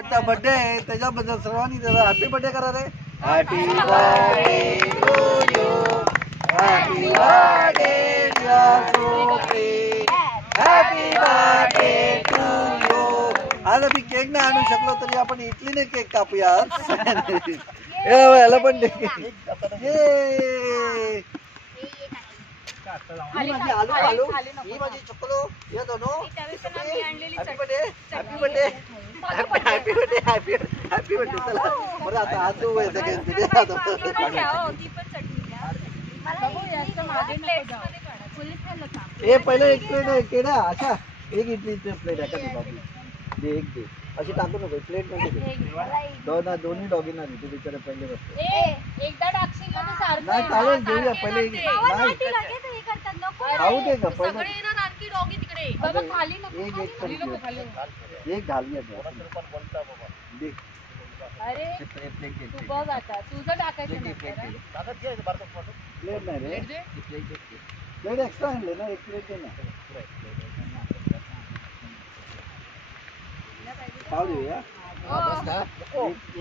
शेवटचा बर्थडे आहे त्याच्याबद्दल सर्वांनी त्याला हॅपी बर्थडे करा रे. Happy birthday to you, happy birthday dear Sophie, happy birthday to you. आज आम्ही केक नाही आणू शकलो तरी आपण इटलीने केक कापूया. याला पण दे. माझी आलू आलू ही माझी चुकलो या दोनों. Happy birthday happy birthday happy birthday happy happy birthday. चला बरं आता आज तू हे पहिले एक प्लेट केडा अशा एक इडलीची प्लेट आहे का दे एक दे अशी टाकू नको प्लेट मध्ये दोन्ही डॉगींना दे. तू बिचारे पहिले बसतो एकदा टाकशील ना सारखं नाही चालेल घेऊया पहिले खाऊ दे का पहिले बाबा खाली नको एक घालूया दे. अरे तू बघ आता तुझं टाकायचं प्लेट नाही रे प्लेट एक्स्ट्रा आणले ना एक प्लेट दे ना. खाऊ देऊया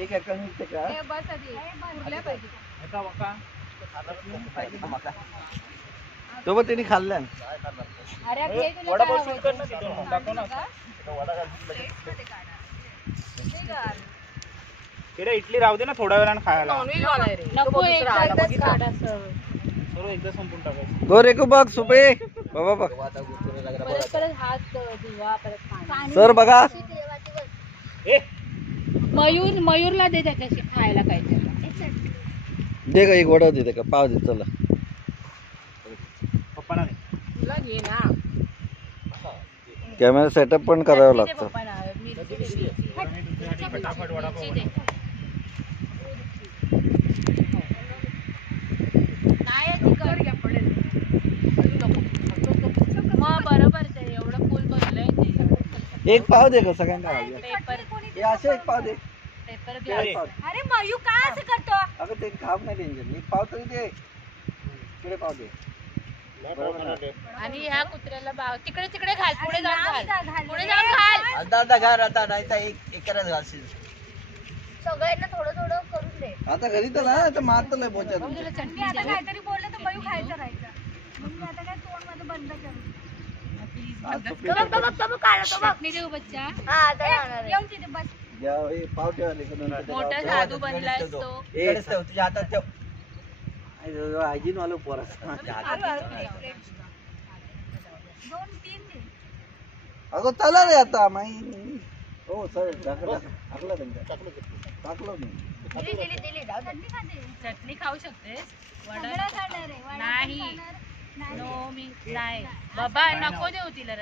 एक एका निघते का सोबत त्यांनी खाल्ल्या. इडली राहू दे ना थोड्या वेळानं खायला. एकदा संपून टाकायचं. गो रेकू बघ सुपे बाबा बघ सर बघा. मयूरला दे त्याच्याशी खायला काहीतरी दे का एक वडा दे का पाव दे. चला पप्पाना घे ना. कॅमेरा सेटअप पण करावं लागतं. फटाफट वडापाव बरोबर ते एवढं फुल भरलंय ते. एक पाव दे का सगळ्यांना. असे एक पाव दे. अरे मयू काय असं करतो. अगं ते काम नाही टेन्शन एक पाव तरी दे. तिकडे पाव दे आणि ह्या कुत्र्याला तिकडे तिकडे घाल पुढे जाऊन घाल पुढे जाऊन घाल. अर्धा घाल आता नाही तर एकच घालशील. सगळ्यांना थोडं थोडं करून दे. आता घरी तर ना तर मारत नाही पोचा. काहीतरी बोललं तर मयू खायचं राहायचं. मग आता काय तोंड मध्ये बंद करू. चटणी देऊ बच्चा. येऊन तिथे बस. पाव ठेवाले मोठा साधू बनलाय तो. तुझ्या हातात ठेव. हायजीन वालो पोरा अगो चला रे आता माई. हो सर टाकलं टाकलं चटणी खाऊ शकतेस. नाही नो मी नाही बाबा नको देऊ तिला.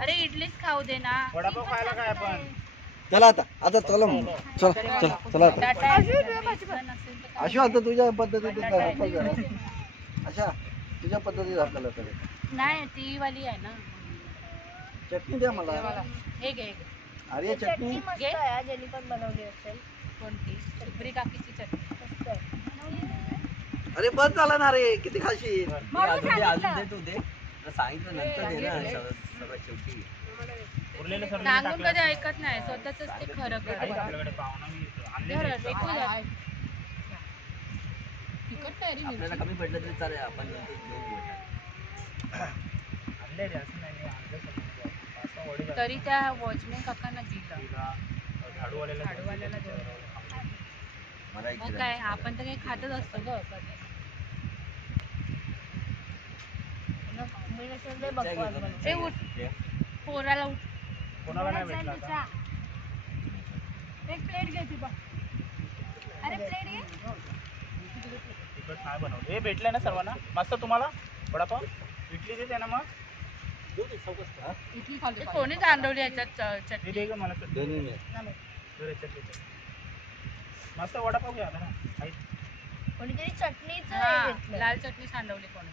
अरे इडलीच खाऊ दे ना. वडापाव खायला काय आपण. चला आता चला मग चला चला चला आता अशा आता तुझ्या पद्धतीने अशा तुझ्या पद्धतीने आपल्याला करेल. नाही ती वाली आहे ना. चटणी द्या मला. हे घे अरे चटणी ज्यांनी पण बनवली असेल. कोणती चिपरी काकीची चटणी. अरे बस झाला ना रे किती खाशील. सांगितलं नंतर शेवटी सांगून कधी ऐकत नाही. स्वतःच ते खरं करत. आपल्याला कमी पडलं तरी चालेल आपण तरी त्या वॉचमॅन काकांना दिलं. झाडूवाल्याला मग काय आपण तर काही खातच असतो ग. पोराला उठ. कोणाला नाही भेटला एक प्लेट घ्यायची बघ. अरे प्लेट घे. तिखट काय बनवलं हे भेटलंय ना सर्वांना. मस्त तुम्हाला वडापाव इडली देते ना. मग कोणी तांदवली याच्यात चटणी दे ग मला. मस्त वडापाव घ्या ना. कोणीतरी चटणीच लाल चटणी सांडवली कोणी.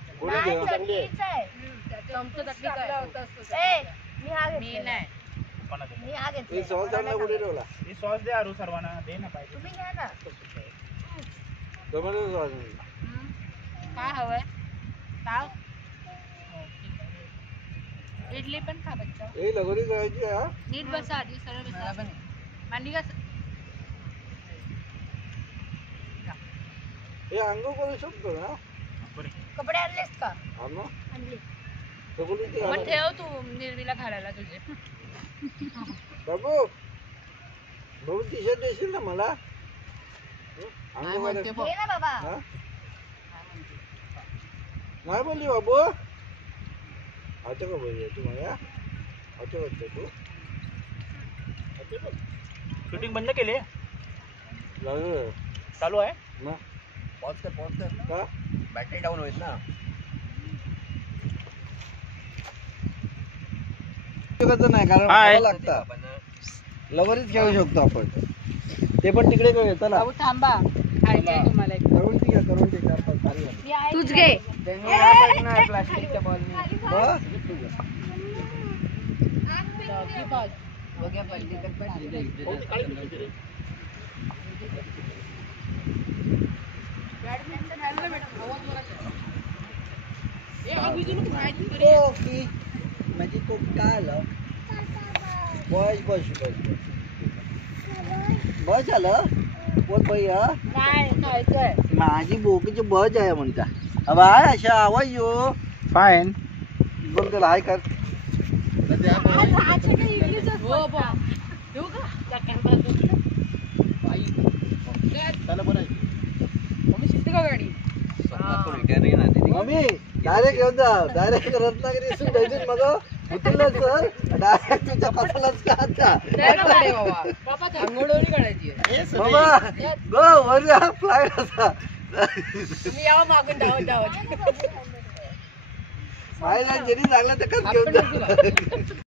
सॉस दे आरू सर्वांना दे ना पाहिजे. तुम्ही घ्या ना. काय हवंय पाव इडली पण खा बच्चा ए लगोरी करायची हा नीट बसा आधी सरळ बसा मांडी घास. हे अंघोळ करू शकतो ना कपडे आणलेस का? हा मग आणले. सगळी मग ठेव तू निर्वीला घालायला तुझे. बाबू बाबू टी शर्ट देशील ना मला अंघोळ घे ना बाबा. हा? नाही बोलली बाबू अच्छा का बोलली तू मला अच्छा वाटतं तू शूटिंग बंद केली लागलं चालू आहे मग पॉज कर का बॅटरी डाऊन होईल ना. उपयोगाचं नाही कारण हाय. मला लागतं लवरीच खेळू शकतो आपण ते पण तिकडे खेळूया चला भाऊ थांबा. खायचंय तुम्हाला एक. करून घे 4-5 सारी झाली. तूच घे. प्लास्टिकच्या बॉलनी बस. कोकी माझी कोकी काय आलं बस बस बस बस आलं बोल भैया नाही खायचंय. माझी बोकीची बस आहे म्हणता बाय अशा आवाज यो फाईन बोल कर हाय कर हो बा. देऊ का? त्याला बरं मम्मी शिकते का गाडी? मम्मी डायरेक्ट येऊन जा डायरेक्ट रत्नागिरी मग उतरलं सर डायरेक्ट तुझ्या पासालाच का आता अंघोळी काढायची. बाबा गो वर फ्लाईट असा तुम्ही यावं मागून धावत. मायला जरी लागला तर घेऊन जा